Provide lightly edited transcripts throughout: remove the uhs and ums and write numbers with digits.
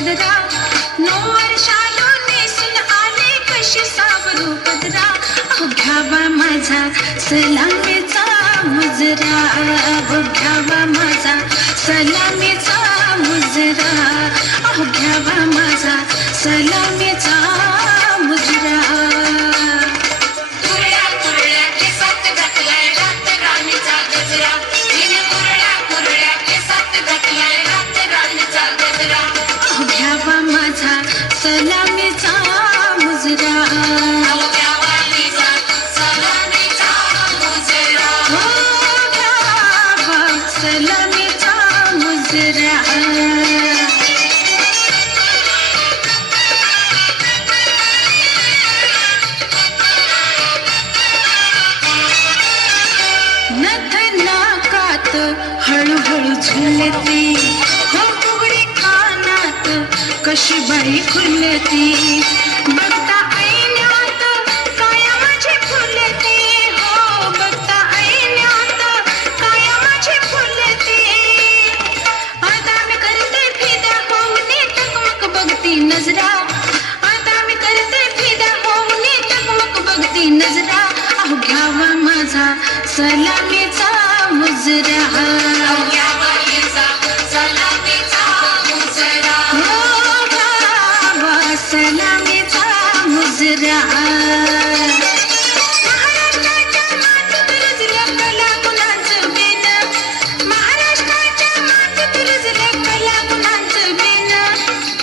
पदरा, 9 वर्षालो नेसून आले कशी सावरू पदरा. अहो घ्यावा माझा सलामीचा मुजरा, अहो घ्यावा माझा सलामीचा मुजरा, अहो घ्यावा माझा सलामीचा मुजरा. कुरळ्या कुरळ्या केसात घातलाय रातराणीचा गजरा, तिने कुरळ्या कुरळ्या केसात घातलाय रातराणीचा गजरा. अहो घ्यावा माझा सलामीचा मुजरा, अहो घ्यावा माझा सलामीचा मुजरा. हो घ्यावा सलामीचा मुजरा. नथ नाकात हळूहळू झुलती, हो फुगडी कानात कशी बाई खुलती. बघता ऐण्यात काया माझी फुलती, हो बघता ऐण्यात काया माझी फुलती. आता मी करते फिदा होऊनी टकमक बघती नजरा, आता मी करते फिदा होऊनी टकमक बघती नजरा. अहो घ्यावा माझा सलामीचा मुजरा, अहो घ्यावा माझा सलामीचा मुजरा. हो घ्यावा सलामीचा मुजरा. महाराष्ट्राच्या मातीत रुजल्या कला गुणांचं बेन, महाराष्ट्राच्या मातीत रुजल्या कला गुणांचं बेन.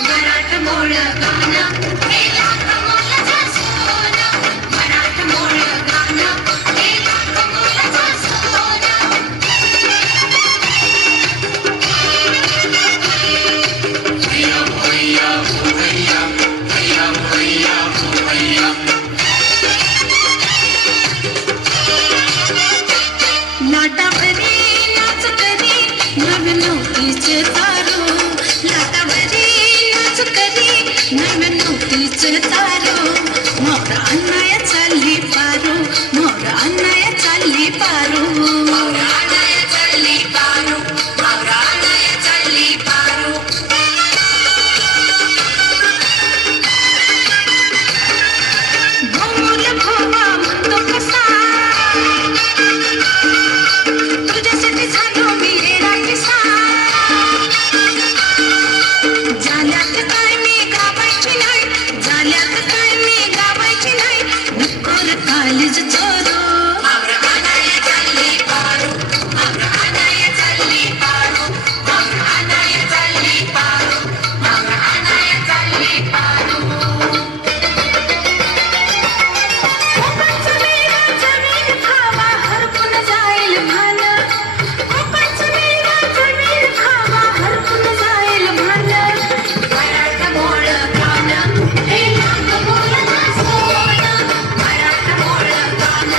मराठमोळ गाणं हे लाख मोलाचं सोनं, मराठमोळ गाणं हे लाख मोलाचं सोनं. हैया हैया हैया हैया हैया हैया. लाटावरी नाच करी नवनवतीचे तारू, लाटावरी नाच करी नवनवतीचे तारू. मोर अन्नाय चालली पारू, मोर अन्नाय चालली पारू. मावरानाय चालली पारू, मावरानाय चालली पारू. भोमूल भोवा म्हणतो कसा, तुझ्यासाठी झालो मी रेडा किसा. झाल्यात काय मी गावायची नाही, झाल्यात काय मी गावायची नाही. नकोर काळीज चोरू, मावरानाय चालली पारू, मावरानाय चालली पारू, मावरानाय चालली पारू, मावरानाय चालली पारू. कोकणचं वेगळं जमीन खावा हरपून जाईल भान, कोकणचं वेगळं जमीन खावा हरपून जाईल भान. मराठमोळ गाणं हे लाख मोलाचं सोनं, मराठमोळ गाणं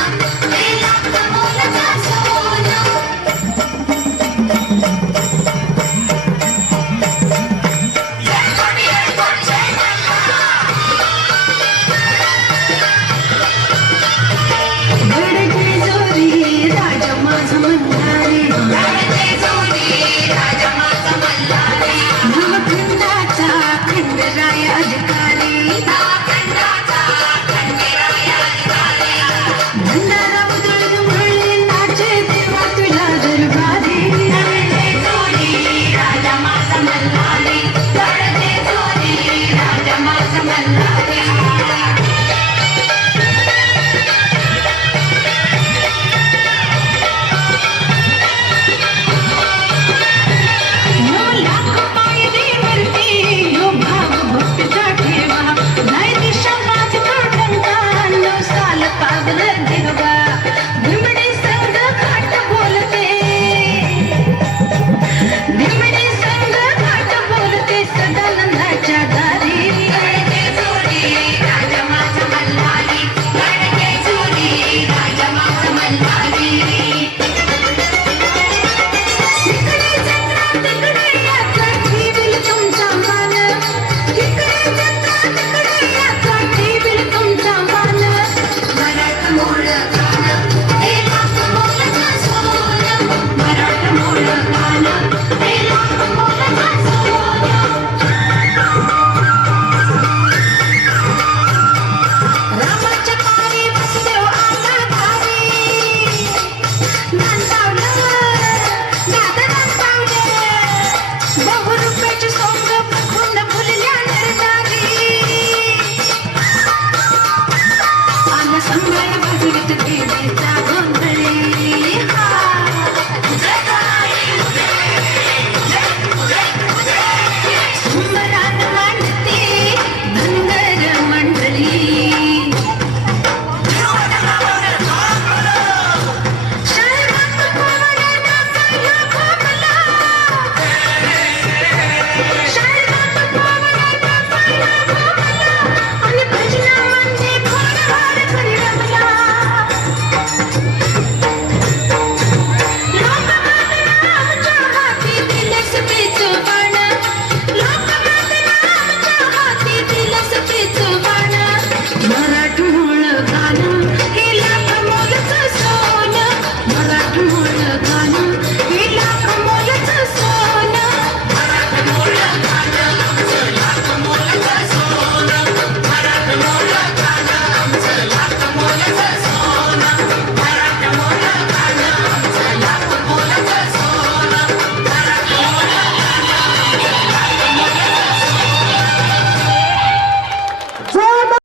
अंबर वाजवीत देवाचा